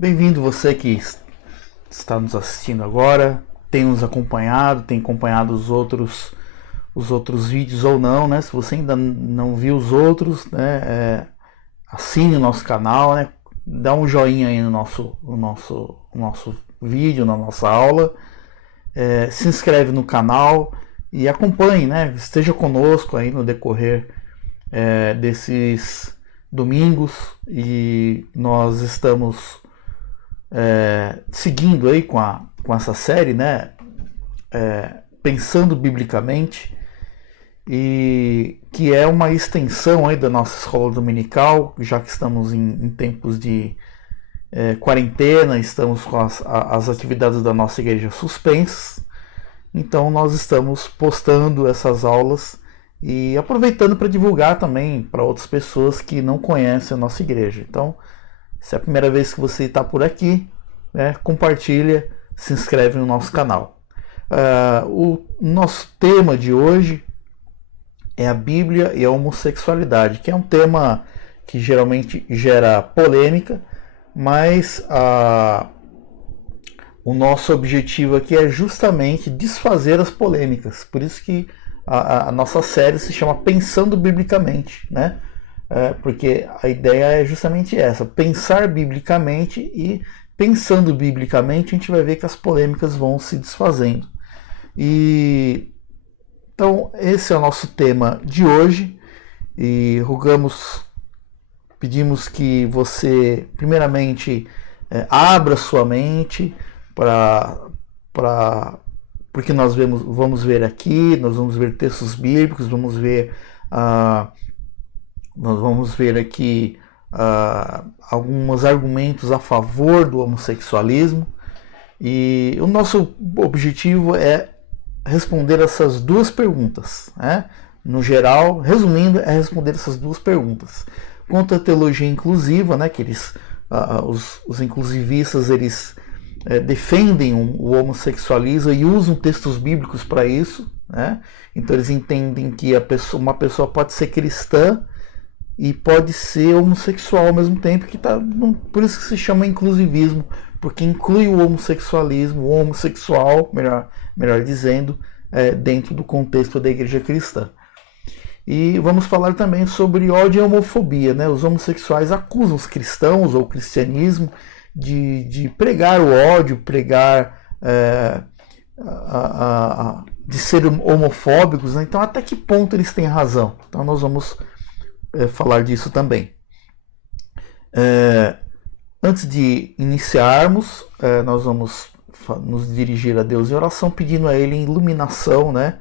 Bem-vindo você que está nos assistindo agora, tem nos acompanhado, tem acompanhado os outros vídeos ou não, né? Se você ainda não viu os outros, né? Assine o nosso canal, né? Dá um joinha aí no nosso vídeo, na nossa aula. Se inscreve no canal e acompanhe, né? Esteja conosco aí no decorrer desses domingos, e nós estamos seguindo aí com essa série, né? Pensando biblicamente, e que é uma extensão aí da nossa escola dominical, já que estamos em tempos de quarentena, estamos com as atividades da nossa igreja suspensas. Então nós estamos postando essas aulas e aproveitando para divulgar também para outras pessoas que não conhecem a nossa igreja. Então, se é a primeira vez que você está por aqui, né, compartilha, se inscreve no nosso canal. O nosso tema de hoje é a Bíblia e a homossexualidade, que é um tema que geralmente gera polêmica, mas o nosso objetivo aqui é justamente desfazer as polêmicas. Por isso que a nossa série se chama Pensando Biblicamente, né? Porque a ideia é justamente essa, pensar biblicamente, e pensando biblicamente a gente vai ver que as polêmicas vão se desfazendo. Então esse é o nosso tema de hoje, e pedimos que você primeiramente abra sua mente porque nós vamos ver aqui, nós vamos ver textos bíblicos, vamos ver aqui alguns argumentos a favor do homossexualismo, e o nosso objetivo é responder essas duas perguntas, né? No geral, resumindo, é responder essas duas perguntas. Quanto à teologia inclusiva, né, que os inclusivistas, eles defendem o homossexualismo e usam textos bíblicos para isso, né? Então eles entendem que uma pessoa pode ser cristã e pode ser homossexual ao mesmo tempo, por isso que se chama inclusivismo, porque inclui o homossexualismo, o homossexual, melhor dizendo, dentro do contexto da igreja cristã. E vamos falar também sobre ódio e homofobia, né? Os homossexuais acusam os cristãos ou o cristianismo de pregar o ódio, de ser homofóbicos, né? Então até que ponto eles têm razão? Então nós vamos falar disso também. Antes de iniciarmos, nós vamos nos dirigir a Deus em oração, pedindo a Ele iluminação, né?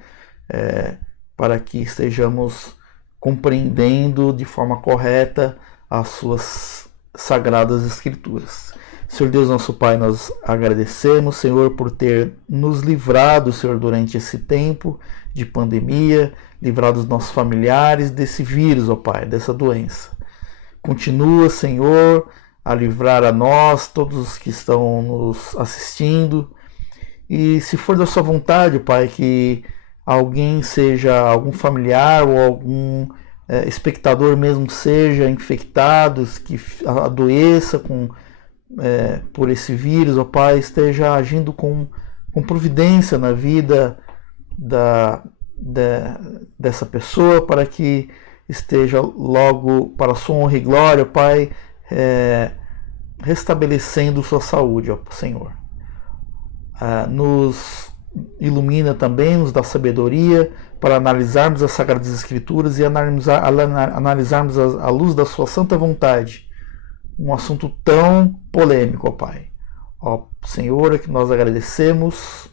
Para que estejamos compreendendo de forma correta as suas sagradas escrituras. Senhor Deus, nosso Pai, nós agradecemos, Senhor, por ter nos livrado, Senhor, durante esse tempo de pandemia, livrado os nossos familiares desse vírus, ó Pai, dessa doença. Continua, Senhor, a livrar a nós, todos os que estão nos assistindo, e se for da sua vontade, Pai, que algum familiar ou algum espectador mesmo seja infectado, que adoeça por esse vírus, ó Pai, esteja agindo com providência na vida dessa pessoa, para que esteja logo, para a sua honra e glória, Pai, restabelecendo sua saúde, ó Senhor. Nos ilumina também, nos dá sabedoria para analisarmos as Sagradas Escrituras e analisarmos à luz da sua santa vontade um assunto tão polêmico, ó Pai. Ó Senhor, é que nós agradecemos,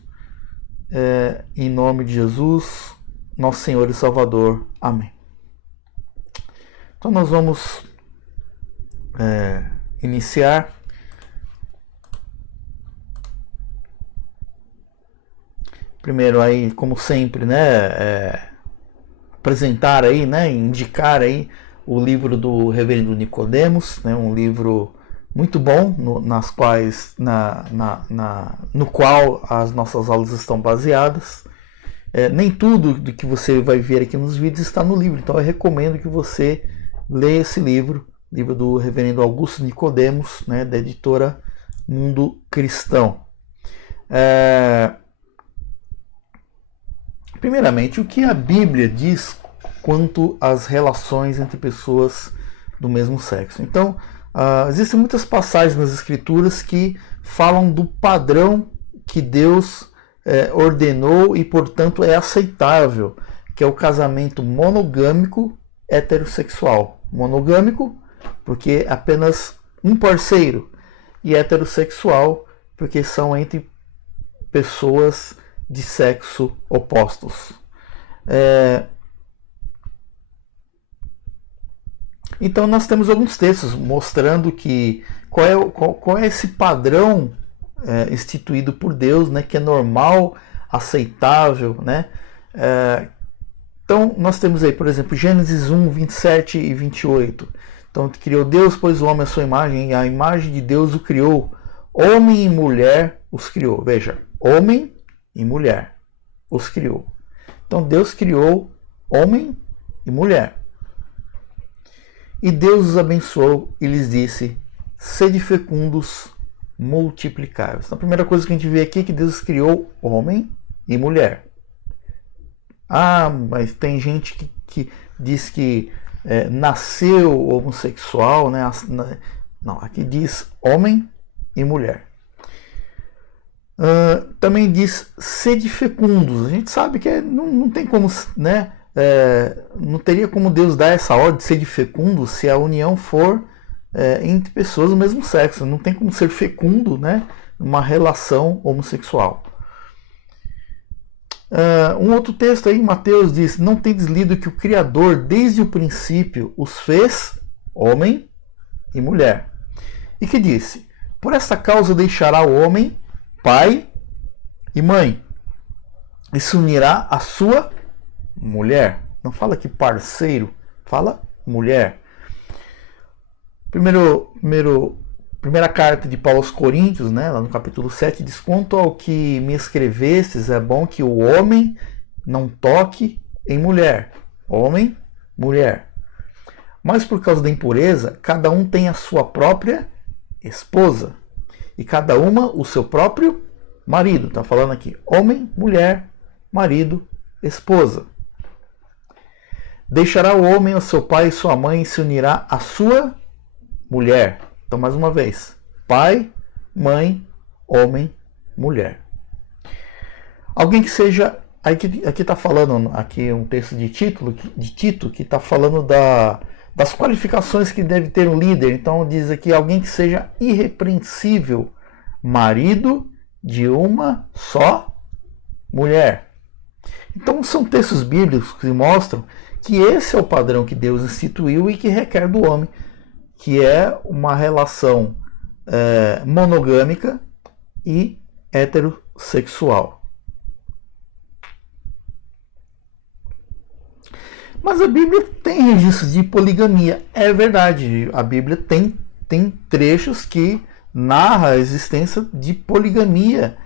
em nome de Jesus, nosso Senhor e Salvador. Amém. Então nós vamos iniciar. Primeiro aí, como sempre, né, apresentar aí, né, indicar aí o livro do Reverendo Nicodemos, né, um livro muito bom, no qual as nossas aulas estão baseadas. Nem tudo do que você vai ver aqui nos vídeos está no livro, então eu recomendo que você leia esse livro do Reverendo Augusto Nicodemos, né, da editora mundo cristão. Primeiramente, o que a Bíblia diz quanto às relações entre pessoas do mesmo sexo? Então, existem muitas passagens nas Escrituras que falam do padrão que Deus ordenou e, portanto, é aceitável, que é o casamento monogâmico heterossexual. Monogâmico, porque é apenas um parceiro, e heterossexual, porque são entre pessoas de sexo opostos. Então nós temos alguns textos mostrando que qual é esse padrão instituído por Deus, né, que é normal, aceitável, né? Então nós temos aí, por exemplo, Gênesis 1, 27 e 28. Então criou Deus, pois o homem à sua imagem, e a imagem de Deus o criou, homem e mulher os criou. Veja, homem e mulher os criou. Então Deus criou homem e mulher. E Deus os abençoou e lhes disse: sede fecundos, multiplicai-vos. Então a primeira coisa que a gente vê aqui é que Deus criou homem e mulher. Mas tem gente que diz que nasceu homossexual, né? Não, aqui diz homem e mulher. Também diz sede fecundos. A gente sabe que não tem como, né? Não teria como Deus dar essa ordem de ser de fecundo se a união for entre pessoas do mesmo sexo. Não tem como ser fecundo, né, numa relação homossexual. Um outro texto aí em Mateus diz: não tendes lido que o Criador desde o princípio os fez homem e mulher, e que disse: por esta causa deixará o homem pai e mãe e se unirá à sua mulher. Não fala aqui parceiro, fala mulher. Primeira carta de Paulo aos Coríntios, né, lá no capítulo 7, diz: quanto ao que me escrevestes, é bom que o homem não toque em mulher. Homem, mulher. Mas por causa da impureza, cada um tem a sua própria esposa, e cada uma o seu próprio marido. Está falando aqui homem, mulher, marido, esposa. Deixará o homem o seu pai e sua mãe e se unirá à sua mulher. Então, mais uma vez, pai, mãe, homem, mulher. Alguém que seja... Aqui está falando, aqui um texto de Tito, que está falando das qualificações que deve ter um líder. Então, diz aqui, alguém que seja irrepreensível, marido de uma só mulher. Então, são textos bíblicos que mostram que esse é o padrão que Deus instituiu e que requer do homem, que é uma relação monogâmica e heterossexual. Mas a Bíblia tem registros de poligamia. É verdade, a Bíblia tem trechos que narra a existência de poligamia.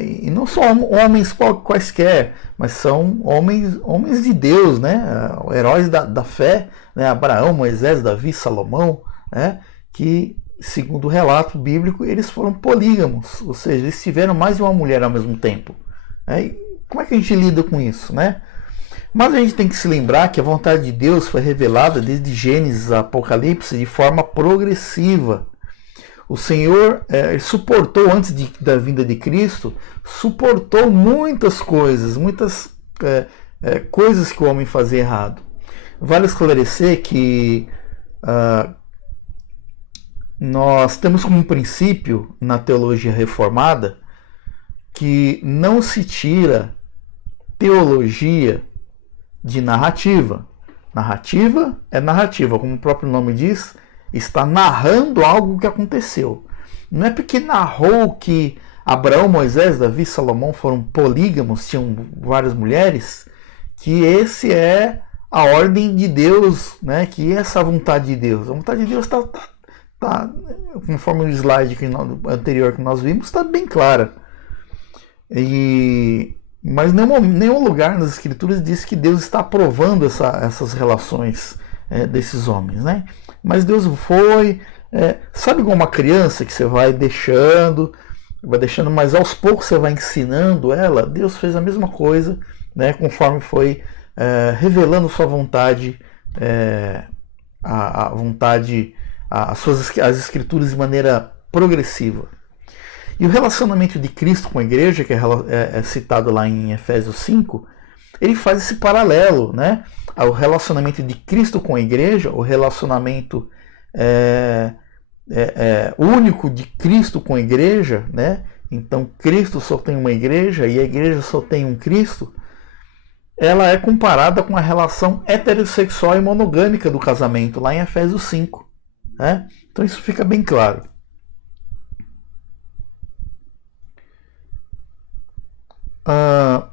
E não são homens quaisquer, mas são homens de Deus, né? Heróis da fé, né? Abraão, Moisés, Davi, Salomão, né? Que, segundo o relato bíblico, eles foram polígamos, ou seja, eles tiveram mais de uma mulher ao mesmo tempo. E como é que a gente lida com isso, né? Mas a gente tem que se lembrar que a vontade de Deus foi revelada desde Gênesis a Apocalipse de forma progressiva. O Senhor suportou, antes da vinda de Cristo, suportou muitas coisas, coisas que o homem fazia errado. Vale esclarecer que nós temos como princípio na teologia reformada que não se tira teologia de narrativa. Narrativa é narrativa, como o próprio nome diz, está narrando algo que aconteceu. Não é porque narrou que Abraão, Moisés, Davi, Salomão foram polígamos, tinham várias mulheres, que esse é a ordem de Deus, né? Que é essa vontade de Deus. A vontade de Deus está, conforme o slide anterior que nós vimos, está bem clara. Mas nenhum lugar nas Escrituras diz que Deus está aprovando essas relações desses homens, né? Mas Deus foi Sabe igual uma criança que você vai deixando, mas aos poucos você vai ensinando ela? Deus fez a mesma coisa, né, conforme foi revelando sua vontade, a vontade, as escrituras de maneira progressiva. E o relacionamento de Cristo com a igreja, que é citado lá em Efésios 5, ele faz esse paralelo, né? O relacionamento de Cristo com a igreja, o relacionamento único de Cristo com a igreja, né? Então Cristo só tem uma igreja e a igreja só tem um Cristo. Ela é comparada com a relação heterossexual e monogâmica do casamento, lá em Efésios 5. Né? Então isso fica bem claro.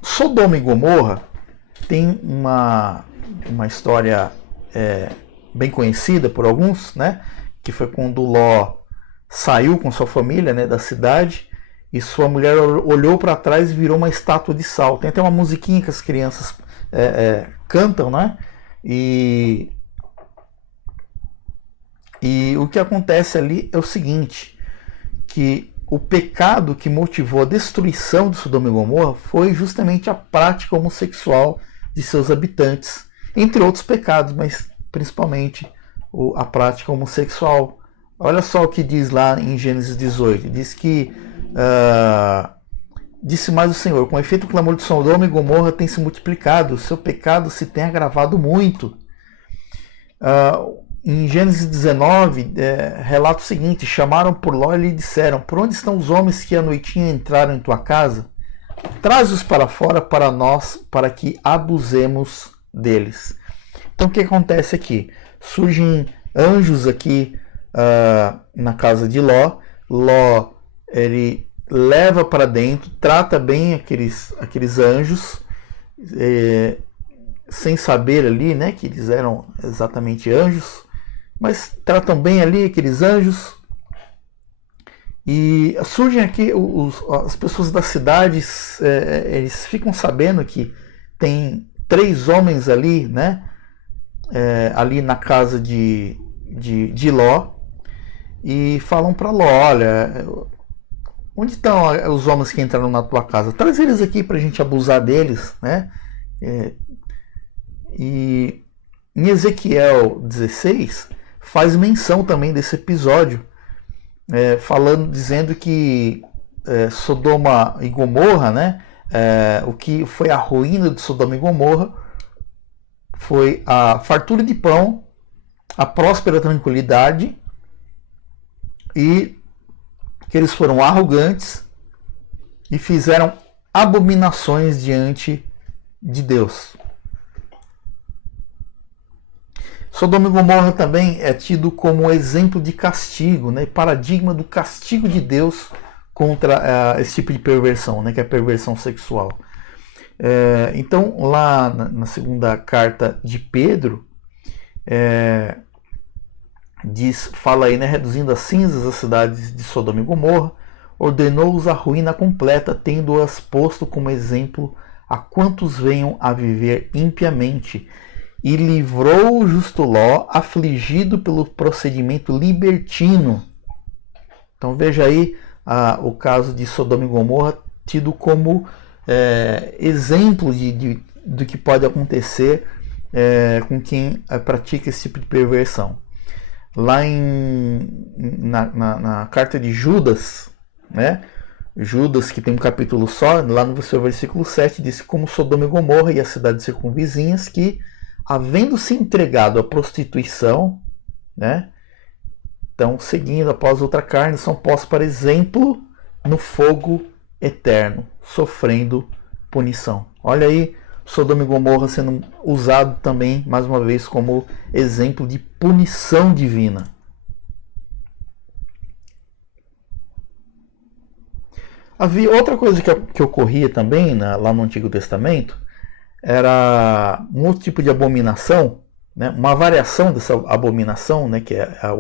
Sodoma e Gomorra tem uma história bem conhecida por alguns, né? Que foi quando Ló saiu com sua família, né, da cidade, e sua mulher olhou para trás e virou uma estátua de sal. Tem até uma musiquinha que as crianças cantam, né? E o que acontece ali é o seguinte, que o pecado que motivou a destruição de Sodoma e Gomorra foi justamente a prática homossexual de seus habitantes, entre outros pecados, mas principalmente a prática homossexual. Olha só o que diz lá em Gênesis 18, diz que disse mais o Senhor, com efeito o clamor de Sodoma e Gomorra tem se multiplicado, o seu pecado se tem agravado muito. Em Gênesis 19, relata o seguinte, chamaram por Ló e lhe disseram, por onde estão os homens que à noitinha entraram em tua casa? Traz-os para fora para nós, para que abusemos deles. Então o que acontece aqui? Surgem anjos aqui na casa de Ló. Ló, ele leva para dentro, trata bem aqueles anjos, sem saber ali, né, que eles eram exatamente anjos, mas tratam bem ali aqueles anjos. E surgem aqui as pessoas das cidades, eles ficam sabendo que tem 3 homens ali, né, ali na casa de Ló, e falam para Ló, olha, onde estão os homens que entraram na tua casa? Traz eles aqui para a gente abusar deles, né? E em Ezequiel 16 faz menção também desse episódio, dizendo que Sodoma e Gomorra, né, o que foi a ruína de Sodoma e Gomorra foi a fartura de pão, a próspera tranquilidade, e que eles foram arrogantes e fizeram abominações diante de Deus. Sodoma e Gomorra também é tido como exemplo de castigo, né, paradigma do castigo de Deus contra esse tipo de perversão, né, que é a perversão sexual. Então, lá na segunda carta de Pedro, fala aí, né, reduzindo as cinzas as cidades de Sodoma e Gomorra, ordenou-os a ruína completa, tendo-as posto como exemplo a quantos venham a viver impiamente, e livrou o justo Ló, afligido pelo procedimento libertino. Então veja aí o caso de Sodoma e Gomorra, tido como exemplo do que pode acontecer com quem pratica esse tipo de perversão. Lá na carta de Judas, né? Judas, que tem um capítulo só, lá no seu versículo 7, diz como Sodoma e Gomorra e as cidades circunvizinhas que, havendo se entregado à prostituição, né, então seguindo após outra carne, são postos para exemplo no fogo eterno, sofrendo punição. Olha aí Sodoma e Gomorra sendo usado também, mais uma vez, como exemplo de punição divina. Havia outra coisa que ocorria também lá no Antigo Testamento, era um outro tipo de abominação, né, uma variação dessa abominação, né, que era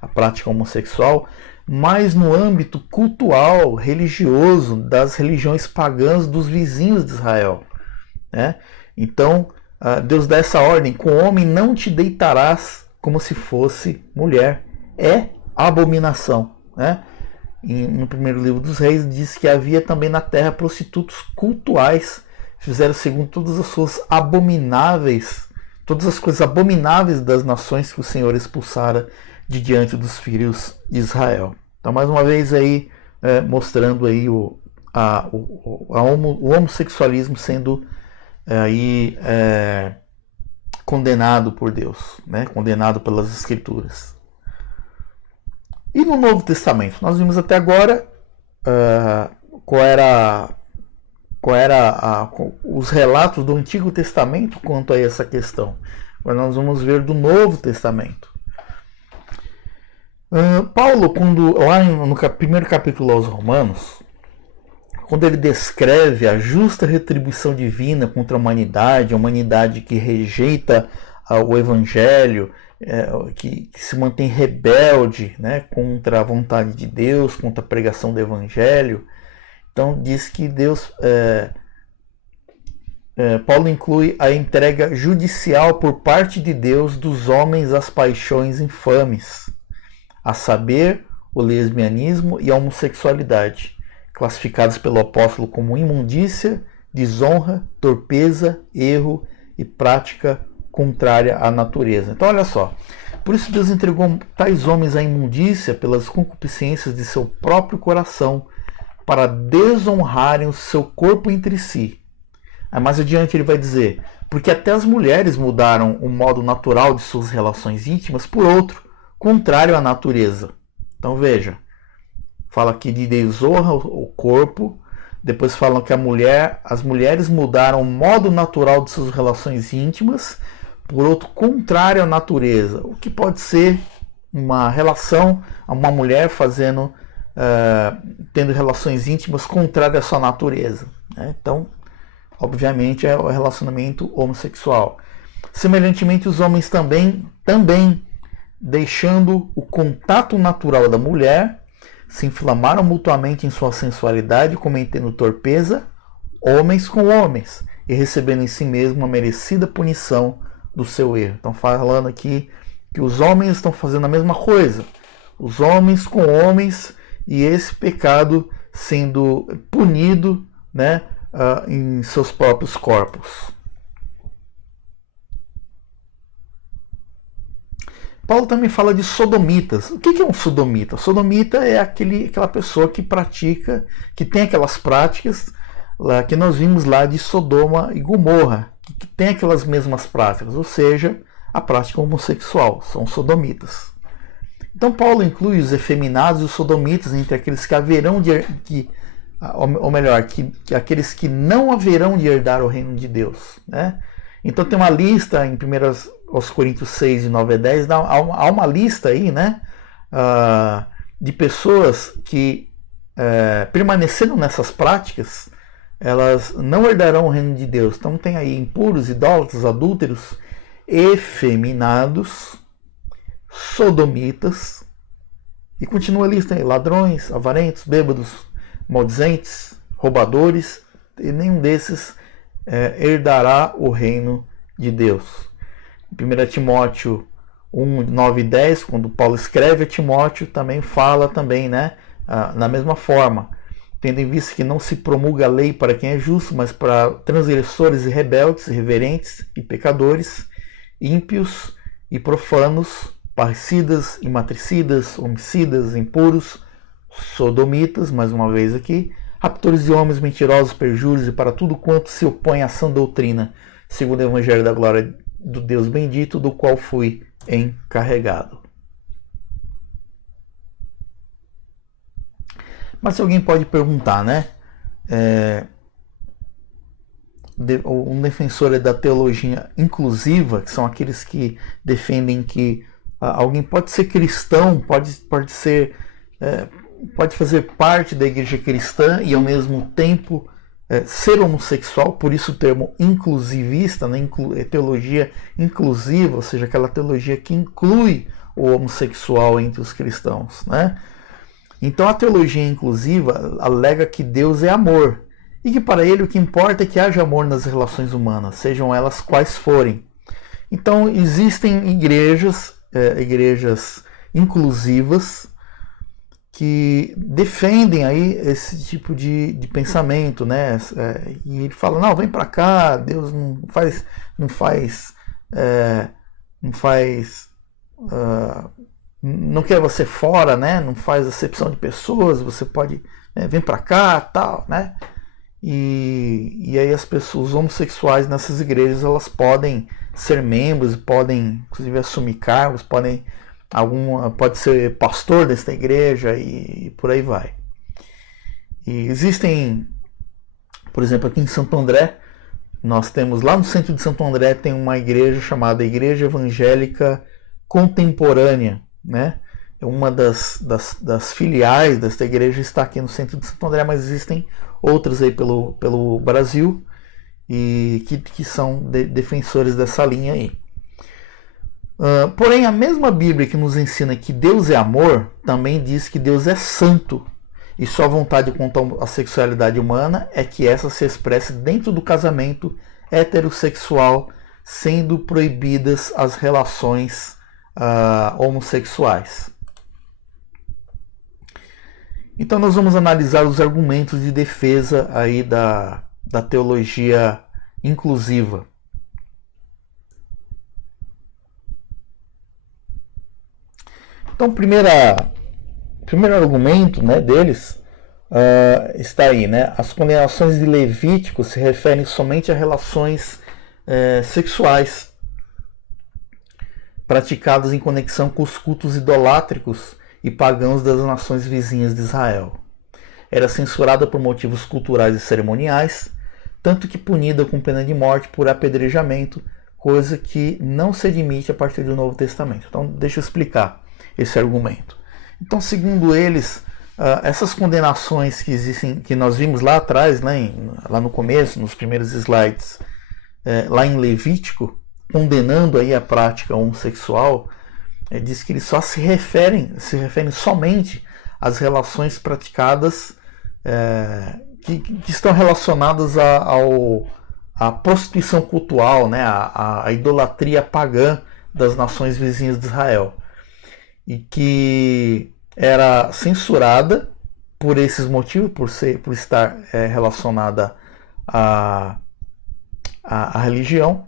a prática homossexual, mas no âmbito cultural, religioso, das religiões pagãs dos vizinhos de Israel. Né? Então, Deus dá essa ordem, com o homem não te deitarás como se fosse mulher. é abominação, né? No primeiro livro dos Reis diz que havia também na terra prostitutos cultuais, fizeram segundo todas as suas abomináveis, todas as coisas abomináveis das nações que o Senhor expulsara de diante dos filhos de Israel. Então, mais uma vez aí mostrando aí o homossexualismo sendo aí condenado por Deus, né? Condenado pelas Escrituras. E no Novo Testamento, nós vimos até agora qual era os relatos do Antigo Testamento quanto a essa questão. Agora nós vamos ver do Novo Testamento. Paulo, quando lá no primeiro capítulo aos Romanos, quando ele descreve a justa retribuição divina contra a humanidade que rejeita o Evangelho, que se mantém rebelde, né, contra a vontade de Deus, contra a pregação do Evangelho. Então diz que Deus, Paulo inclui a entrega judicial por parte de Deus dos homens às paixões infames, a saber, o lesbianismo e a homossexualidade, classificados pelo apóstolo como imundícia, desonra, torpeza, erro e prática contrária à natureza. Então olha só, por isso Deus entregou tais homens à imundícia pelas concupiscências de seu próprio coração, para desonrarem o seu corpo entre si. Aí mais adiante ele vai dizer, porque até as mulheres mudaram o modo natural de suas relações íntimas por outro, contrário à natureza. Então veja, fala aqui de desonra o corpo, depois falam que as mulheres mudaram o modo natural de suas relações íntimas por outro contrário à natureza, o que pode ser uma relação, uma mulher tendo relações íntimas contrárias à sua natureza, né? Então, obviamente, é o relacionamento homossexual. Semelhantemente, os homens também deixando o contato natural da mulher, se inflamaram mutuamente em sua sensualidade, cometendo torpeza, homens com homens, e recebendo em si mesmo a merecida punição do seu erro. Estão falando aqui que os homens estão fazendo a mesma coisa, os homens com homens, e esse pecado sendo punido, né, em seus próprios corpos. Paulo também fala de sodomitas. O que é um sodomita? Sodomita é aquela pessoa que pratica, que tem aquelas práticas lá, que nós vimos lá de Sodoma e Gomorra, que tem aquelas mesmas práticas, ou seja, a prática homossexual, são sodomitas. Então Paulo inclui os efeminados e os sodomitas entre aqueles que haverão aqueles que não haverão de herdar o reino de Deus, né? Então tem uma lista em 1 Coríntios 6, de 9 a 10, há uma lista aí, né, de pessoas que permanecendo nessas práticas, elas não herdarão o reino de Deus. Então tem aí impuros, idólatras, adúlteros, efeminados, sodomitas, e continua a lista aí, ladrões, avarentos, bêbados, maldizentes, roubadores, e nenhum desses herdará o reino de Deus. Em 1 Timóteo 1, 9 e 10, quando Paulo escreve a Timóteo, também fala também, né, na mesma forma, tendo em vista que não se promulga a lei para quem é justo, mas para transgressores e rebeldes, irreverentes e pecadores, ímpios e profanos, parricidas e matricidas, homicidas, impuros, sodomitas, mais uma vez aqui, raptores de homens, mentirosos, perjuros e para tudo quanto se opõe à sã doutrina, segundo o Evangelho da glória do Deus bendito, do qual fui encarregado. Mas alguém pode perguntar, né? Um defensor da teologia inclusiva, que são aqueles que defendem que alguém pode ser cristão, pode fazer parte da igreja cristã e ao mesmo tempo ser homossexual, por isso o termo inclusivista, né? Teologia inclusiva, ou seja, aquela teologia que inclui o homossexual entre os cristãos, né? Então a teologia inclusiva alega que Deus é amor e que para ele o que importa é que haja amor nas relações humanas, sejam elas quais forem. Então existem igrejas inclusivas que defendem aí esse tipo de pensamento, né? E ele fala, não, vem para cá, Deus não faz, não quer você fora, né? Não faz acepção de pessoas, você pode, vem para cá, tal, né? E aí as pessoas, os homossexuais nessas igrejas, elas podem ser membros, podem inclusive assumir cargos, pode ser pastor desta igreja e por aí vai. E existem, por exemplo, aqui em Santo André, nós temos, lá no centro de Santo André, tem uma igreja chamada Igreja Evangélica Contemporânea, né? É uma das filiais desta igreja, está aqui no centro de Santo André, mas existem outras aí pelo Brasil e que são defensores dessa linha aí. Porém, a mesma Bíblia que nos ensina que Deus é amor, também diz que Deus é santo. E sua vontade quanto à sexualidade humana é que essa se expresse dentro do casamento heterossexual, sendo proibidas as relações homossexuais. Então nós vamos analisar os argumentos de defesa aí da teologia inclusiva. Então, o primeiro argumento, né, deles está aí, né? As condenações de Levítico se referem somente a relações sexuais praticadas em conexão com os cultos idolátricos e pagãos das nações vizinhas de Israel. Era censurada por motivos culturais e cerimoniais, tanto que punida com pena de morte por apedrejamento, coisa que não se admite a partir do Novo Testamento. Então, deixa eu explicar esse argumento. Então, segundo eles, essas condenações que existem, que nós vimos lá atrás, lá no começo, nos primeiros slides, lá em Levítico, condenando aí a prática homossexual, diz que eles só se referem somente às relações praticadas que estão relacionadas à prostituição cultural, né, à idolatria pagã das nações vizinhas de Israel, e que era censurada por esses motivos, por estar relacionada à religião,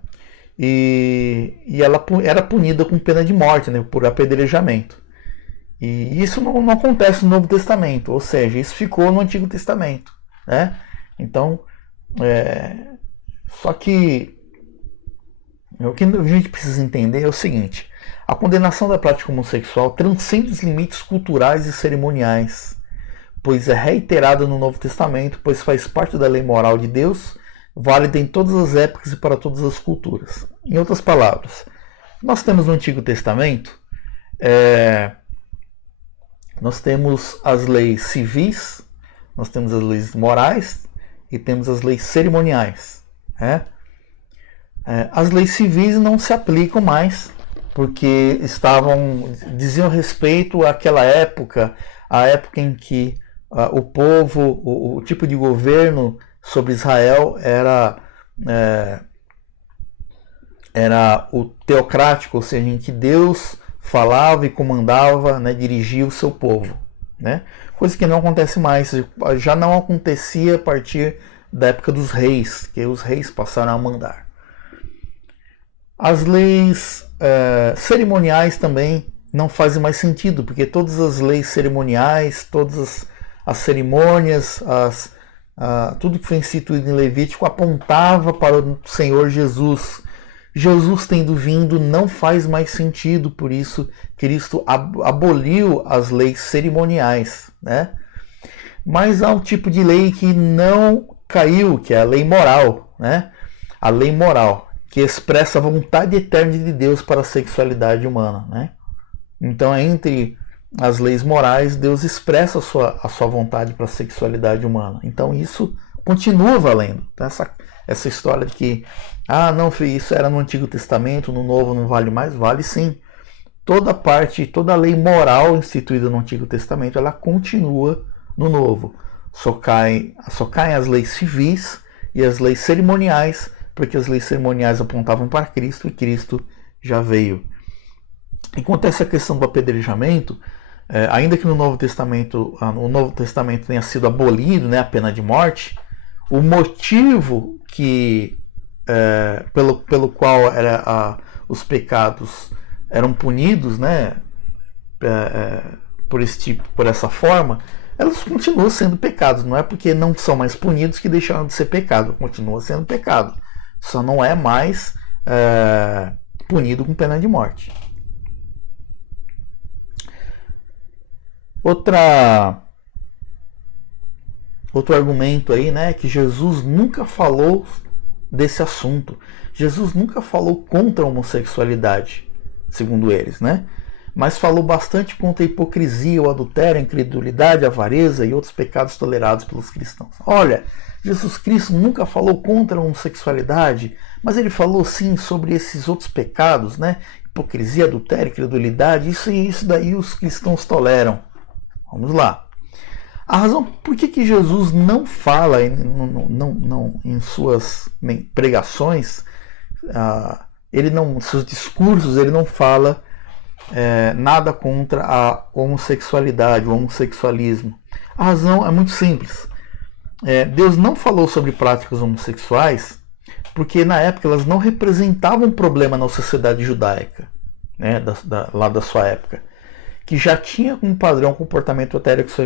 e ela era punida com pena de morte, né, por apedrejamento. E isso não acontece no Novo Testamento, ou seja, isso ficou no Antigo Testamento, né? Então, só que o que a gente precisa entender é o seguinte: a condenação da prática homossexual transcende os limites culturais e cerimoniais, pois é reiterada no Novo Testamento, pois faz parte da lei moral de Deus, válida em todas as épocas e para todas as culturas. Em outras palavras, nós temos no Antigo Testamento, nós temos as leis civis, nós temos as leis morais e temos as leis cerimoniais. As leis civis não se aplicam mais, porque diziam respeito àquela época, a época em que o povo, o tipo de governo sobre Israel era o teocrático, ou seja, em que Deus falava e comandava, né, dirigia o seu povo, né? Coisa que não acontece mais, já não acontecia a partir da época dos reis, que os reis passaram a mandar. As leis cerimoniais também não fazem mais sentido, porque todas as leis cerimoniais, todas as cerimônias, tudo que foi instituído em Levítico apontava para o Senhor Jesus. Jesus tendo vindo não faz mais sentido, por isso Cristo aboliu as leis cerimoniais, né? Mas há um tipo de lei que não caiu, que é a lei moral, né? A lei moral, que expressa a vontade eterna de Deus para a sexualidade humana, né? Então, entre as leis morais, Deus expressa a sua vontade para a sexualidade humana. Então, isso continua valendo. Então, essa história de que não, isso era no Antigo Testamento, no Novo não vale mais, vale sim. Toda a lei moral instituída no Antigo Testamento, ela continua no Novo. Só caem as leis civis e as leis cerimoniais, porque as leis cerimoniais apontavam para Cristo e Cristo já veio. Enquanto essa questão do apedrejamento, ainda que no Novo Testamento tenha sido abolido, né, a pena de morte, o motivo pelo qual os pecados eram punidos, né, por essa forma, elas continuam sendo pecados. Não é porque não são mais punidos que deixaram de ser pecado. Continua sendo pecado. Só não é mais punido com pena de morte. Outro argumento aí, né, que Jesus nunca falou desse assunto. Jesus nunca falou contra a homossexualidade, segundo eles, né? Mas falou bastante contra a hipocrisia, o adultério, a incredulidade, a avareza e outros pecados tolerados pelos cristãos. Olha, Jesus Cristo nunca falou contra a homossexualidade, mas ele falou sim sobre esses outros pecados, né? Hipocrisia, adultério, incredulidade, isso daí os cristãos toleram. Vamos lá. A razão por que Jesus não fala em suas pregações, seus discursos, ele não fala nada contra a homossexualidade, o homossexualismo. A razão é muito simples. Deus não falou sobre práticas homossexuais porque na época elas não representavam um problema na sociedade judaica, né, lá da sua época, que já tinha como padrão comportamento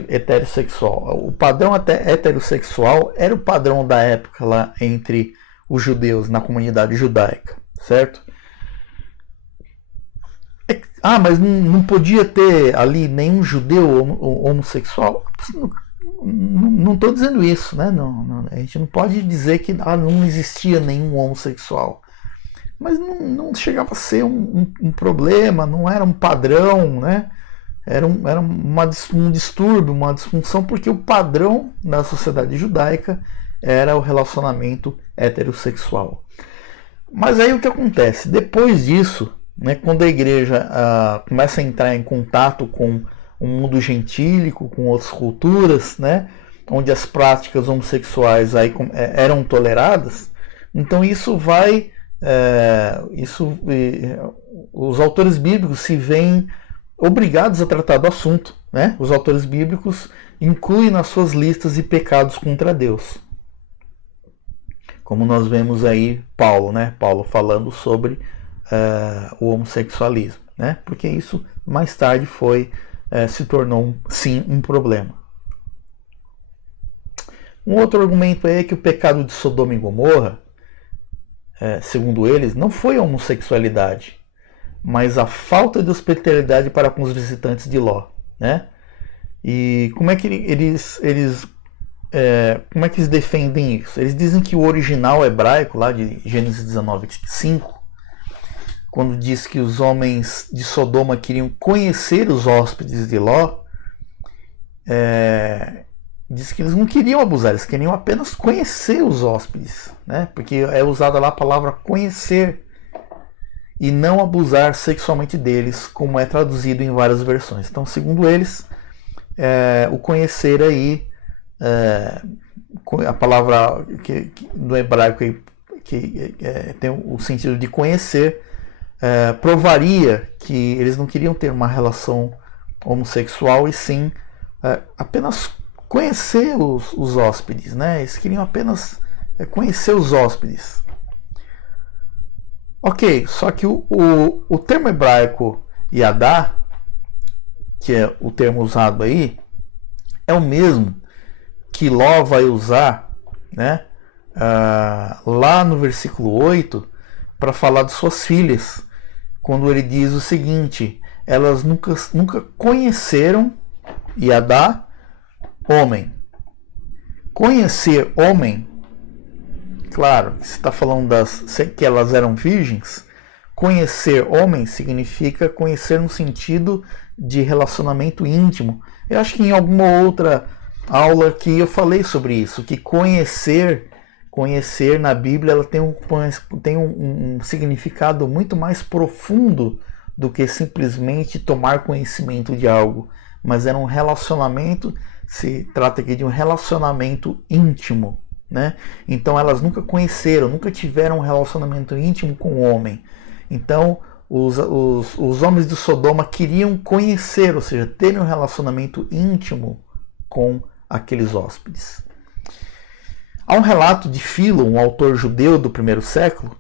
heterossexual. O padrão heterossexual era o padrão da época lá entre os judeus, na comunidade judaica, certo? Mas não podia ter ali nenhum judeu homossexual? Não estou dizendo isso, né? Não, a gente não pode dizer que não existia nenhum homossexual. Mas não chegava a ser um problema, não era um padrão, né? Era um distúrbio, uma disfunção, porque o padrão da sociedade judaica era o relacionamento heterossexual. Mas aí o que acontece? Depois disso, né, quando a igreja começa a entrar em contato com o mundo gentílico, com outras culturas, né, onde as práticas homossexuais aí eram toleradas, então isso vai... os autores bíblicos se veem obrigados a tratar do assunto, né? Os autores bíblicos incluem nas suas listas de pecados contra Deus. Como nós vemos aí Paulo, né? Paulo falando sobre o homossexualismo, né? Porque isso mais tarde se tornou sim um problema. Um outro argumento é que o pecado de Sodoma e Gomorra, segundo eles, não foi a homossexualidade, mas a falta de hospitalidade para com os visitantes de Ló, né? E como é que eles defendem isso? Eles dizem que o original hebraico, lá de Gênesis 19:5, quando diz que os homens de Sodoma queriam conhecer os hóspedes de Ló, diz que eles não queriam abusar, eles queriam apenas conhecer os hóspedes, né? Porque é usada lá a palavra conhecer, e não abusar sexualmente deles, como é traduzido em várias versões. Então, segundo eles, o conhecer aí, a palavra do hebraico que tem o sentido de conhecer, provaria que eles não queriam ter uma relação homossexual, e sim apenas conhecer os hóspedes, né? Eles queriam apenas conhecer os hóspedes. Ok, só que o termo hebraico Yadá, que é o termo usado aí, é o mesmo que Ló vai usar, né, lá no versículo 8, para falar de suas filhas, quando ele diz o seguinte: elas nunca conheceram Yadá, homem. Conhecer homem, claro, se está falando que elas eram virgens, conhecer homem significa conhecer no sentido de relacionamento íntimo. Eu acho que em alguma outra aula que eu falei sobre isso, que conhecer na Bíblia ela tem um significado muito mais profundo do que simplesmente tomar conhecimento de algo, mas era um relacionamento, se trata aqui de um relacionamento íntimo, né? Então elas nunca conheceram, nunca tiveram um relacionamento íntimo com o homem. Então os homens de Sodoma queriam conhecer, ou seja, terem um relacionamento íntimo com aqueles hóspedes. Há um relato de Filo, um autor judeu do primeiro século.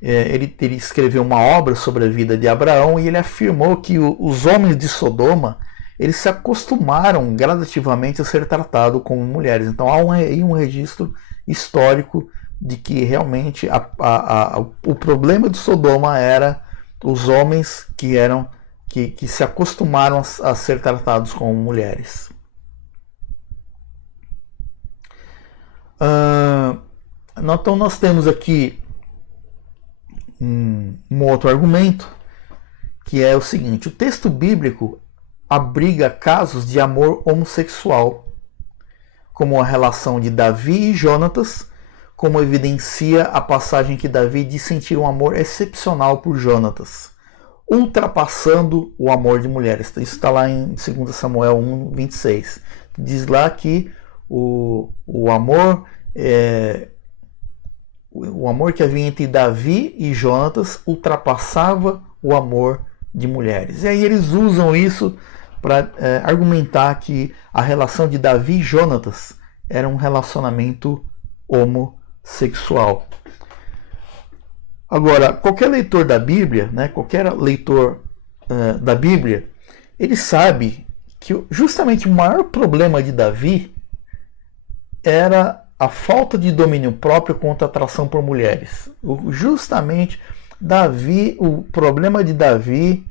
Ele escreveu uma obra sobre a vida de Abraão e ele afirmou que os homens de Sodoma eles se acostumaram gradativamente a ser tratados como mulheres. Então há um registro histórico de que realmente o problema de Sodoma era os homens que se acostumaram a ser tratados como mulheres. Então nós temos aqui um outro argumento, que é o seguinte: o texto bíblico abriga casos de amor homossexual, como a relação de Davi e Jonatas, como evidencia a passagem que Davi diz sentir um amor excepcional por Jonatas, ultrapassando o amor de mulheres. Isso está lá em 2 Samuel 1:26. Diz lá que o amor que havia entre Davi e Jonatas ultrapassava o amor de mulheres. E aí eles usam isso para argumentar que a relação de Davi e Jonatas era um relacionamento homossexual. Agora, qualquer leitor da Bíblia, qualquer leitor da Bíblia, ele sabe que justamente o maior problema de Davi era a falta de domínio próprio contra a atração por mulheres. Justamente Davi, o problema de Davi,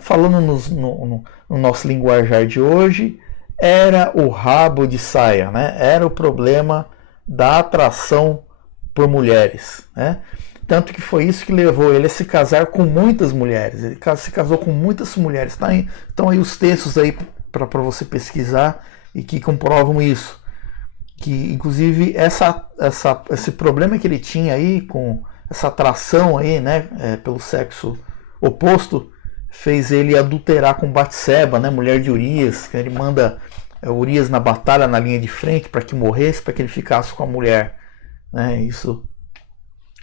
falando no nosso linguajar de hoje, era o rabo de saia, era o problema da atração por mulheres. Tanto que foi isso que levou ele a se casar com muitas mulheres. Ele se casou com muitas mulheres. Estão aí os textos aí para você pesquisar e que comprovam isso. Que inclusive esse problema que ele tinha aí com essa atração aí, pelo sexo oposto, fez ele adulterar com Batseba, mulher de Urias, que ele manda Urias na batalha na linha de frente para que morresse, para que ele ficasse com a mulher. Isso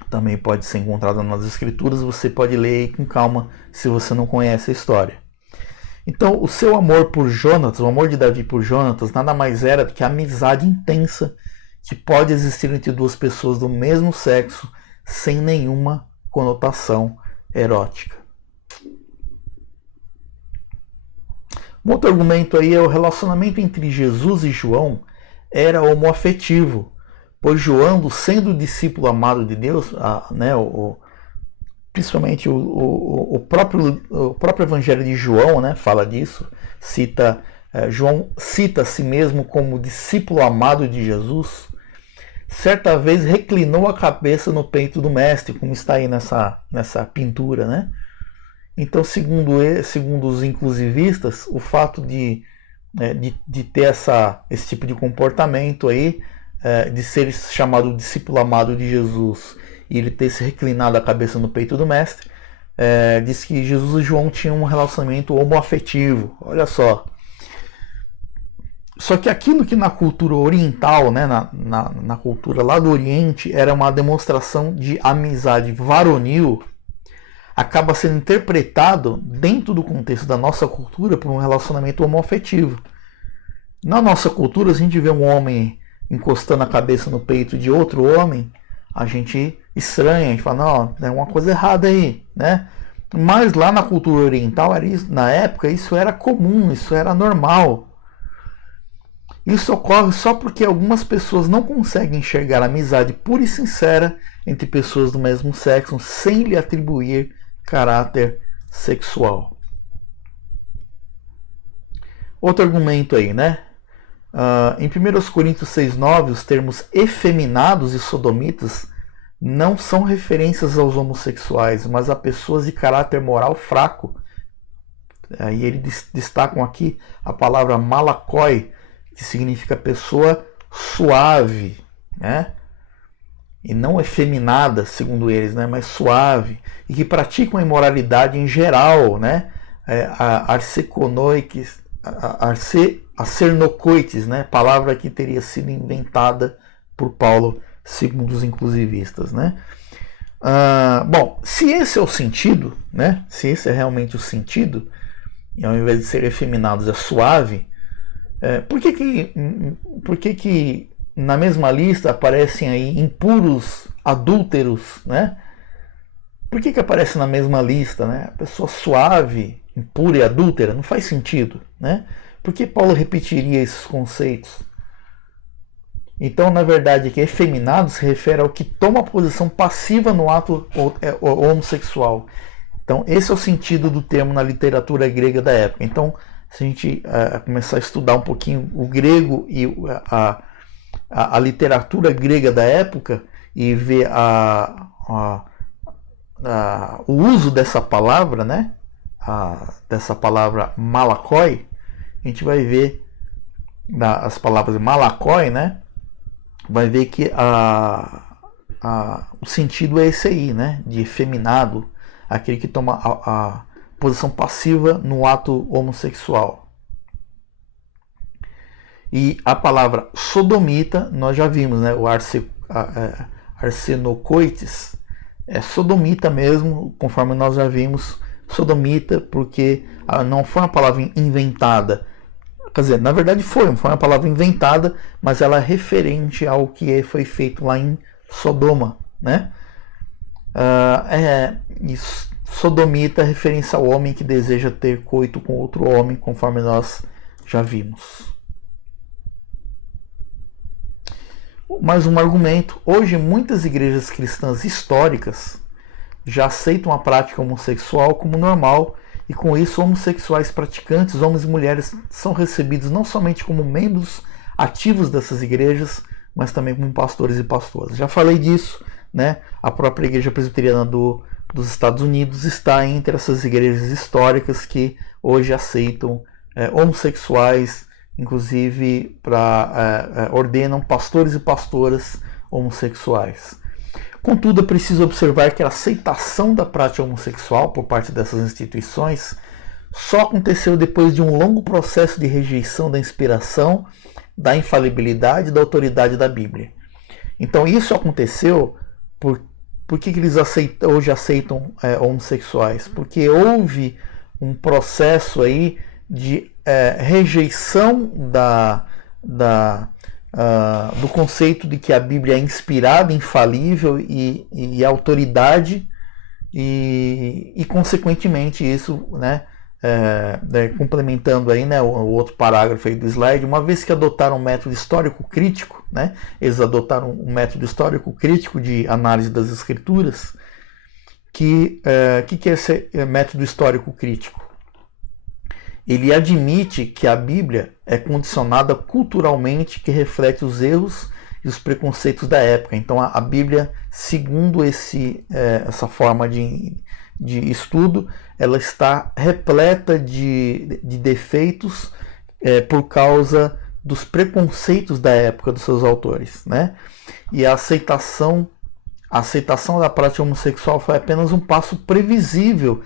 também pode ser encontrado nas escrituras, você pode ler aí com calma se você não conhece a história. Então, o seu amor por Jonatas, o amor de Davi por Jonatas, nada mais era do que a amizade intensa que pode existir entre duas pessoas do mesmo sexo sem nenhuma conotação erótica. Um outro argumento aí é o relacionamento entre Jesus e João era homoafetivo, pois João, sendo o discípulo amado de Deus, principalmente o próprio Evangelho de João, fala disso, João cita a si mesmo como discípulo amado de Jesus. Certa vez reclinou a cabeça no peito do mestre, como está aí nessa pintura, Então, segundo os inclusivistas, o fato de ter esse tipo de comportamento aí, de ser chamado discípulo amado de Jesus, e ele ter se reclinado a cabeça no peito do mestre, diz que Jesus e João tinham um relacionamento homoafetivo. Olha só. Só que aquilo que na cultura oriental, na cultura lá do Oriente, era uma demonstração de amizade varonil, acaba sendo interpretado dentro do contexto da nossa cultura por um relacionamento homoafetivo. Na nossa cultura, se a gente vê um homem encostando a cabeça no peito de outro homem, a gente estranha, a gente fala, não, tem uma coisa errada aí, Mas lá na cultura oriental, na época, isso era comum, isso era normal. Isso ocorre só porque algumas pessoas não conseguem enxergar a amizade pura e sincera entre pessoas do mesmo sexo sem lhe atribuir caráter sexual. Outro argumento aí, em 1 Coríntios 6,9, os termos efeminados e sodomitas não são referências aos homossexuais, mas a pessoas de caráter moral fraco. Aí eles destacam aqui a palavra malakoi, que significa pessoa suave, e não efeminada, segundo eles, mas suave, e que praticam a imoralidade em geral, acernocoites, palavra que teria sido inventada por Paulo, segundo os inclusivistas, Bom, se esse é o sentido, né? Se esse é realmente o sentido, e ao invés de ser efeminados é suave, por que na mesma lista aparecem aí impuros, adúlteros, né? Por que aparece na mesma lista, né? A pessoa suave, impura e adúltera? Não faz sentido, né? Por que Paulo repetiria esses conceitos? Então, na verdade, que efeminado se refere ao que toma posição passiva no ato homossexual. Então, esse é o sentido do termo na literatura grega da época. Então, se a gente começar a estudar um pouquinho o grego e a literatura grega da época e ver o uso dessa palavra, né? Dessa palavra malakoi, a gente vai ver as palavras malakoi, né? Vai ver que o sentido é esse aí, né? De efeminado, aquele que toma a posição passiva no ato homossexual. E a palavra sodomita, nós já vimos, né? O arsenocoites é sodomita mesmo, conforme nós já vimos, sodomita, porque não foi uma palavra inventada. Quer dizer, na verdade foi uma palavra inventada, mas ela é referente ao que foi feito lá em Sodoma, né? Sodomita é referência ao homem que deseja ter coito com outro homem, conforme nós já vimos. Mais um argumento. Hoje, muitas igrejas cristãs históricas já aceitam a prática homossexual como normal, e com isso homossexuais praticantes, homens e mulheres, são recebidos não somente como membros ativos dessas igrejas, mas também como pastores e pastoras. Já falei disso, né? A própria Igreja Presbiteriana dos Estados Unidos está entre essas igrejas históricas que hoje aceitam homossexuais, inclusive ordenam pastores e pastoras homossexuais. Contudo, é preciso observar que a aceitação da prática homossexual por parte dessas instituições só aconteceu depois de um longo processo de rejeição da inspiração, da infalibilidade e da autoridade da Bíblia. Então isso aconteceu por que eles hoje aceitam homossexuais? Porque houve um processo aí de rejeição do conceito de que a Bíblia é inspirada, infalível e autoridade, e consequentemente isso, né, complementando aí, né, o outro parágrafo aí do slide, uma vez que adotaram um método histórico crítico, né, eles adotaram um método histórico crítico de análise das escrituras, que é esse método histórico crítico? Ele admite que a Bíblia é condicionada culturalmente, que reflete os erros e os preconceitos da época. Então a Bíblia, segundo essa forma de estudo, ela está repleta de defeitos por causa dos preconceitos da época dos seus autores, né? E a aceitação da prática homossexual foi apenas um passo previsível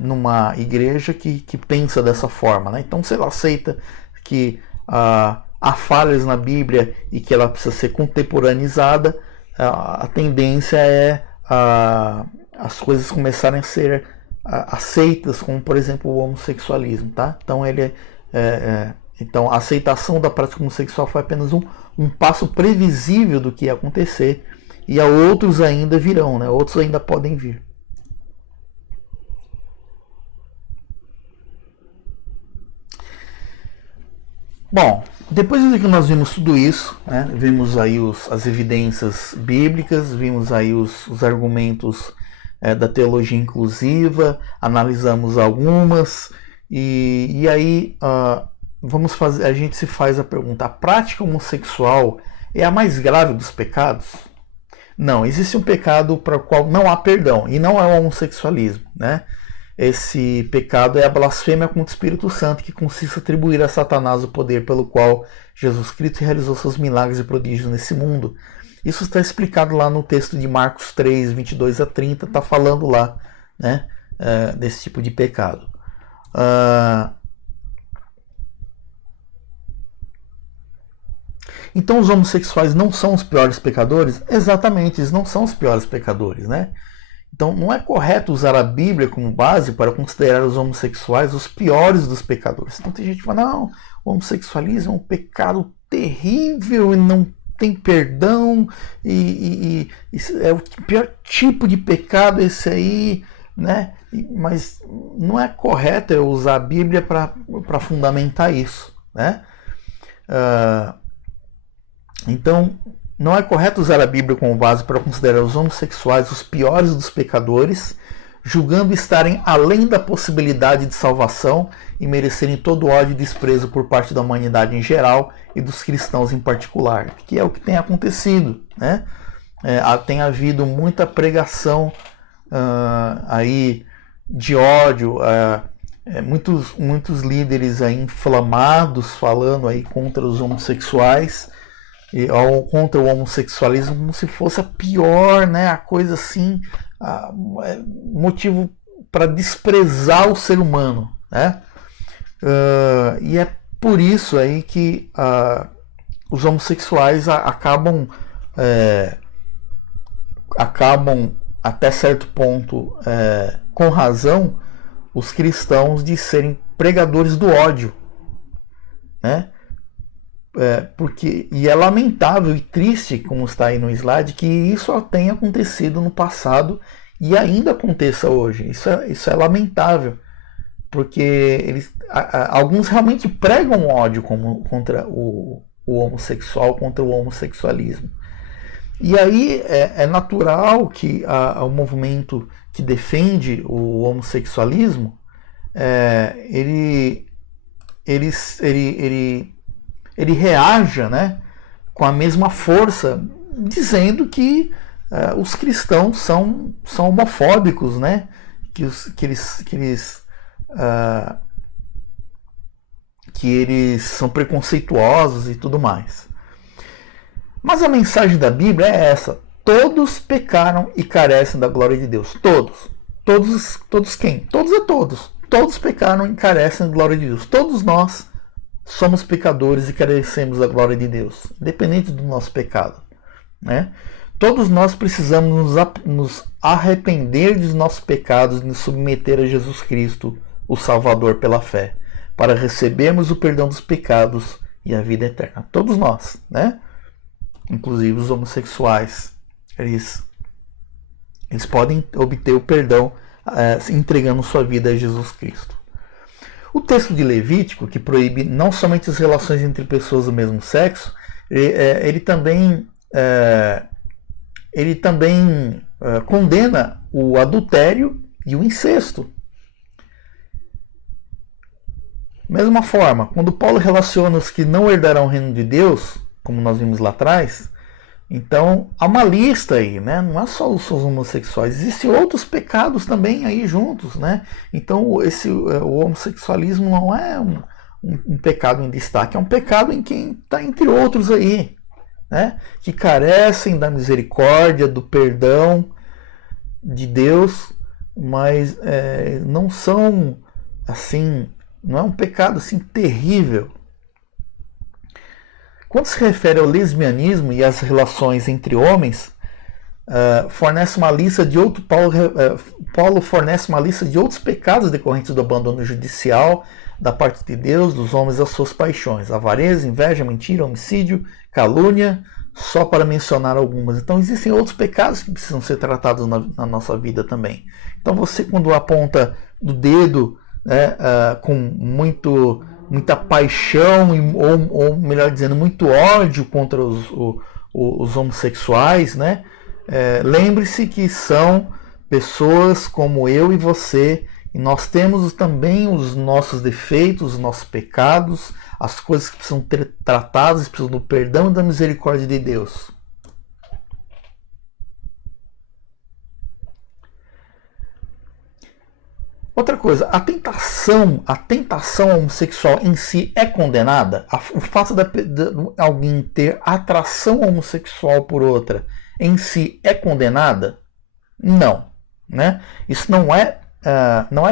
numa igreja que pensa dessa forma, né? Então, se ela aceita que há falhas na Bíblia e que ela precisa ser contemporaneizada, a tendência é as coisas começarem a ser aceitas, como por exemplo o homossexualismo, tá? Então então a aceitação da prática homossexual foi apenas um passo previsível do que ia acontecer, e a outros ainda virão, né? Outros ainda podem vir. Bom, depois de que nós vimos tudo isso, né, vimos aí as evidências bíblicas, vimos aí os argumentos da teologia inclusiva, analisamos algumas, e aí a gente se faz a pergunta: a prática homossexual é a mais grave dos pecados? Não, existe um pecado para o qual não há perdão, e não é o homossexualismo, né? Esse pecado é a blasfêmia contra o Espírito Santo, que consiste em atribuir a Satanás o poder pelo qual Jesus Cristo realizou seus milagres e prodígios nesse mundo. Isso está explicado lá no texto de Marcos 3, 22 a 30, está falando lá, né, desse tipo de pecado. Então os homossexuais não são os piores pecadores? Exatamente, eles não são os piores pecadores, né? Então não é correto usar a Bíblia como base para considerar os homossexuais os piores dos pecadores. Então tem gente que fala, não, o homossexualismo é um pecado terrível e não tem perdão, e é o pior tipo de pecado esse aí, né? Mas não é correto eu usar a Bíblia para fundamentar isso, né? Então, não é correto usar a Bíblia como base para considerar os homossexuais os piores dos pecadores, julgando estarem além da possibilidade de salvação e merecerem todo ódio e desprezo por parte da humanidade em geral e dos cristãos em particular, que é o que tem acontecido, né? Tem havido muita pregação aí de ódio, muitos líderes aí inflamados falando aí contra os homossexuais ou contra o homossexualismo como se fosse a pior, né, a coisa assim, motivo para desprezar o ser humano, né? E é por isso aí que os homossexuais acabam até certo ponto, com razão, os cristãos de serem pregadores do ódio, né? E é lamentável e triste, como está aí no slide, que isso tenha acontecido no passado e ainda aconteça hoje. Isso é lamentável, porque alguns realmente pregam ódio contra o homossexual, contra o homossexualismo. E aí é natural que o movimento que defende o homossexualismo ele reaja, né, com a mesma força, dizendo que os cristãos são homofóbicos, né, que eles são preconceituosos e tudo mais. Mas a mensagem da Bíblia é essa: todos pecaram e carecem da glória de Deus. Todos quem? Todos. Todos pecaram e carecem da glória de Deus. Todos nós somos pecadores e carecemos da glória de Deus, independente do nosso pecado, né? Todos nós precisamos nos arrepender dos nossos pecados e nos submeter a Jesus Cristo, o Salvador, pela fé, para recebermos o perdão dos pecados e a vida eterna. Todos nós, né? Inclusive os homossexuais, eles podem obter o perdão entregando sua vida a Jesus Cristo. O texto de Levítico, que proíbe não somente as relações entre pessoas do mesmo sexo, ele também condena o adultério e o incesto. Mesma forma, quando Paulo relaciona os que não herdarão o reino de Deus, como nós vimos lá atrás, então há uma lista aí, né? Não é só os homossexuais, existem outros pecados também aí juntos, né? Então o homossexualismo não é um pecado em destaque, é um pecado em quem está entre outros aí, né? Que carecem da misericórdia, do perdão de Deus, mas não são assim, não é um pecado assim terrível. Quando se refere ao lesbianismo e às relações entre homens, Paulo fornece uma lista de outros pecados decorrentes do abandono judicial da parte de Deus, dos homens às suas paixões: avareza, inveja, mentira, homicídio, calúnia, só para mencionar algumas. Então existem outros pecados que precisam ser tratados na nossa vida também. Então você, quando aponta do dedo, né, com muita paixão, ou melhor dizendo, muito ódio contra os homossexuais, né? Lembre-se que são pessoas como eu e você, e nós temos também os nossos defeitos, os nossos pecados, as coisas que precisam ser tratadas, precisam do perdão e da misericórdia de Deus. Outra coisa, a tentação homossexual em si é condenada? O fato de alguém ter atração homossexual por outra em si é condenada? Não, né? Isso não é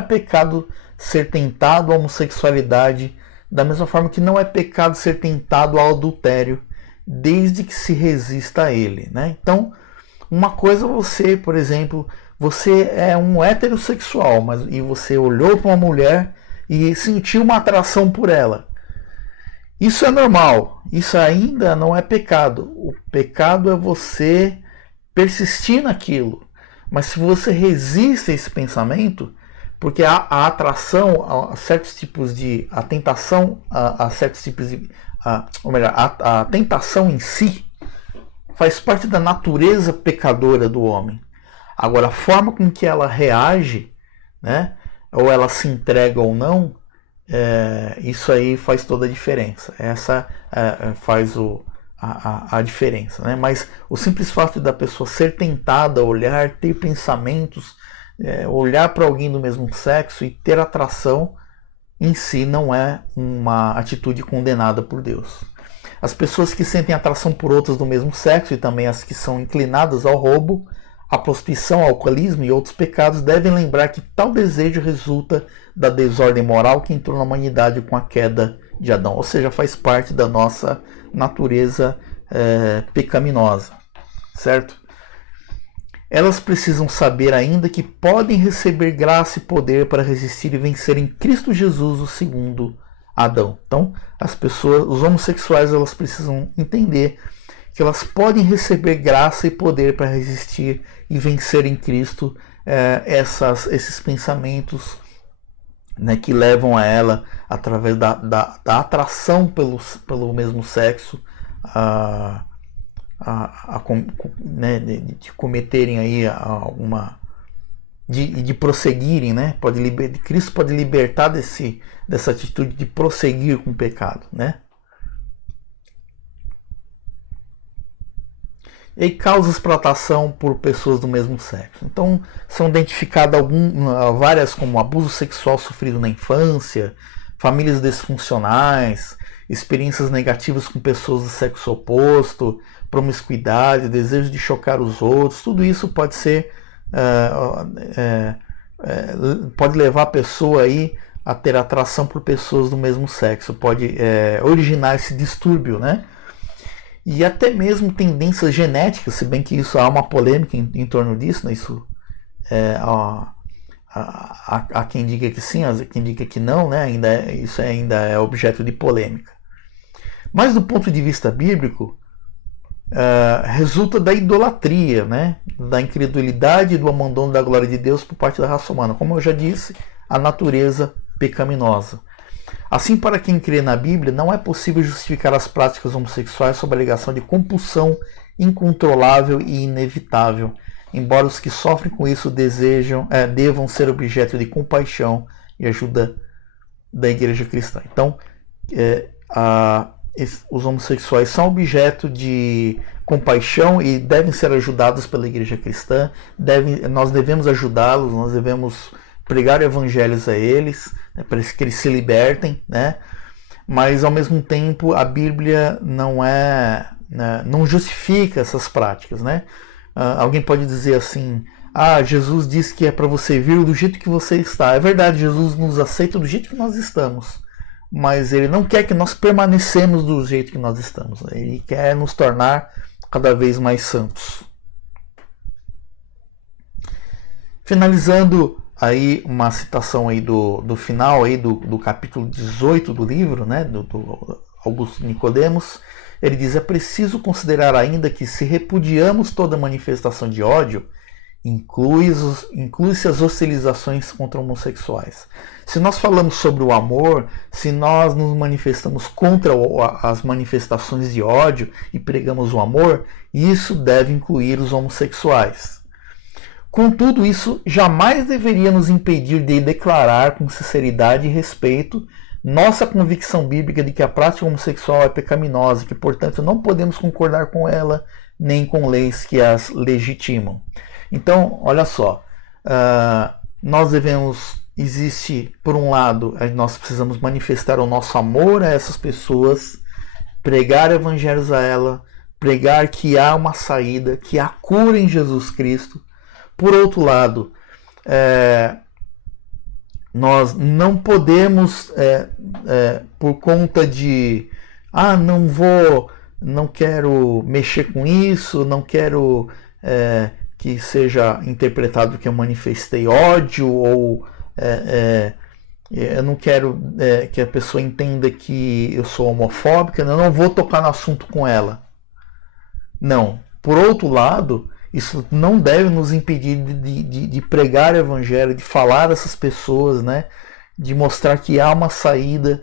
pecado ser tentado à homossexualidade, da mesma forma que não é pecado ser tentado ao adultério desde que se resista a ele, né? Então, uma coisa você, por exemplo, você é um heterossexual, e você olhou para uma mulher e sentiu uma atração por ela. Isso é normal, isso ainda não é pecado. O pecado é você persistir naquilo. Mas se você resiste a esse pensamento, porque a atração a certos tipos de. A tentação a certos tipos de. Ou melhor, a tentação em si faz parte da natureza pecadora do homem. Agora, a forma com que ela reage, né, ou ela se entrega ou não, isso aí faz toda a diferença. Essa faz a diferença. Né? Mas o simples fato da pessoa ser tentada a olhar, ter pensamentos, olhar para alguém do mesmo sexo e ter atração, em si não é uma atitude condenada por Deus. As pessoas que sentem atração por outras do mesmo sexo e também as que são inclinadas ao roubo, à prostituição, ao alcoolismo e outros pecados devem lembrar que tal desejo resulta da desordem moral que entrou na humanidade com a queda de Adão, ou seja, faz parte da nossa natureza pecaminosa, certo? Elas precisam saber ainda que podem receber graça e poder para resistir e vencer em Cristo Jesus, o segundo Adão. Então, as pessoas, os homossexuais, elas precisam entender que elas podem receber graça e poder para resistir e vencer em Cristo esses pensamentos, né, que levam a ela, através da atração pelo mesmo sexo, né, de cometerem aí alguma, de prosseguirem, né? Cristo pode libertar dessa atitude de prosseguir com o pecado, né? E causas para atração por pessoas do mesmo sexo. Então, são identificadas várias, como abuso sexual sofrido na infância, famílias disfuncionais, experiências negativas com pessoas do sexo oposto, promiscuidade, desejo de chocar os outros. Tudo isso pode ser pode levar a pessoa aí a ter atração por pessoas do mesmo sexo, pode originar esse distúrbio, né? E até mesmo tendências genéticas, se bem que isso há uma polêmica em torno disso, né? Isso há quem diga que sim, há quem diga que não, né? Isso ainda é objeto de polêmica. Mas do ponto de vista bíblico, resulta da idolatria, né? Da incredulidade e do abandono da glória de Deus por parte da raça humana. Como eu já disse, a natureza pecaminosa. Assim, para quem crê na Bíblia, não é possível justificar as práticas homossexuais sob a alegação de compulsão incontrolável e inevitável, embora os que sofrem com isso devam ser objeto de compaixão e ajuda da igreja cristã. Então, os homossexuais são objeto de compaixão e devem ser ajudados pela igreja cristã. Nós devemos ajudá-los, nós devemos pregar evangelhos a eles, né, para que eles se libertem, né? Mas ao mesmo tempo a Bíblia não justifica essas práticas, né? Alguém pode dizer assim: Jesus disse que é para você vir do jeito que você está. É verdade, Jesus nos aceita do jeito que nós estamos, mas ele não quer que nós permanecemos do jeito que nós estamos. Ele quer nos tornar cada vez mais santos. Finalizando aí uma citação aí do final aí do capítulo 18 do livro, né, do Augusto Nicodemos, ele diz: é preciso considerar ainda que se repudiamos toda manifestação de ódio, inclui-se as hostilizações contra homossexuais. Se nós falamos sobre o amor, se nós nos manifestamos contra as manifestações de ódio e pregamos o amor, isso deve incluir os homossexuais. Contudo, isso jamais deveria nos impedir de declarar com sinceridade e respeito nossa convicção bíblica de que a prática homossexual é pecaminosa e que, portanto, não podemos concordar com ela nem com leis que as legitimam. Então, olha só, existe, por um lado, nós precisamos manifestar o nosso amor a essas pessoas, pregar evangelhos a ela, pregar que há uma saída, que há cura em Jesus Cristo. Por outro lado, nós não podemos, por conta de não vou não quero mexer com isso, não quero que seja interpretado que eu manifestei ódio, ou eu não quero que a pessoa entenda que eu sou homofóbica, eu não vou tocar no assunto com ela. Não. Por outro lado, isso não deve nos impedir de pregar o evangelho, de falar dessas pessoas, né? De mostrar que há uma saída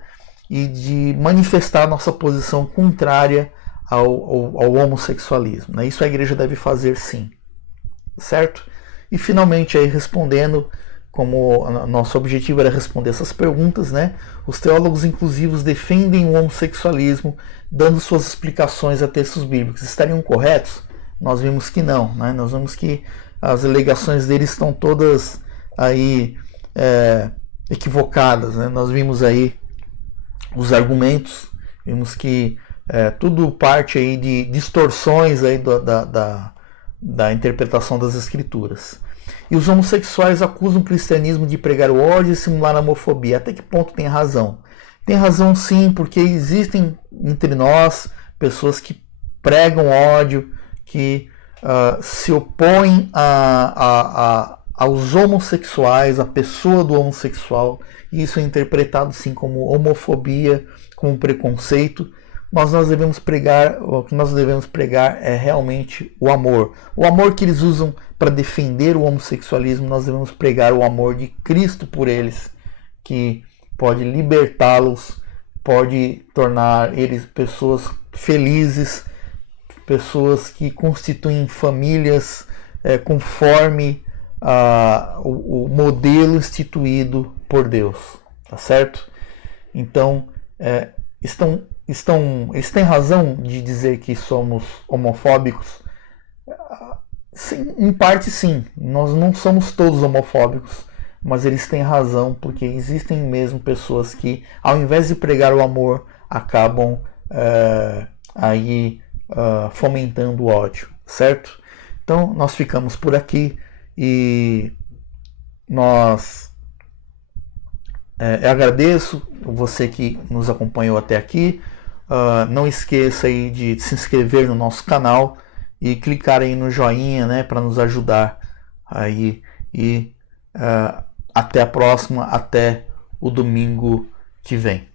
e de manifestar nossa posição contrária ao homossexualismo, né? Isso a igreja deve fazer, sim. Certo? E finalmente, aí respondendo, como nosso objetivo era responder essas perguntas, né? Os teólogos inclusivos defendem o homossexualismo, dando suas explicações a textos bíblicos. Estariam corretos? Nós vimos que não, né? Nós vimos que as alegações deles estão todas aí equivocadas, né? Nós vimos aí os argumentos, vimos que tudo parte aí de distorções aí da interpretação das escrituras. E os homossexuais acusam o cristianismo de pregar o ódio e simular a homofobia. Até que ponto tem razão? Tem razão, sim, porque existem entre nós pessoas que pregam ódio, que se opõem aos homossexuais, à pessoa do homossexual, e isso é interpretado sim como homofobia, como preconceito. Mas nós devemos pregar, o que nós devemos pregar é realmente o amor. O amor que eles usam para defender o homossexualismo, nós devemos pregar o amor de Cristo por eles, que pode libertá-los, pode tornar eles pessoas felizes, pessoas que constituem famílias conforme o modelo instituído por Deus, tá certo? Então, eles têm razão de dizer que somos homofóbicos? Sim, em parte sim, nós não somos todos homofóbicos, mas eles têm razão, porque existem mesmo pessoas que, ao invés de pregar o amor, acabam fomentando o ódio, certo? Então nós ficamos por aqui e eu agradeço você que nos acompanhou até aqui. Não esqueça aí de se inscrever no nosso canal e clicar aí no joinha, né, para nos ajudar aí. E até a próxima, até o domingo que vem.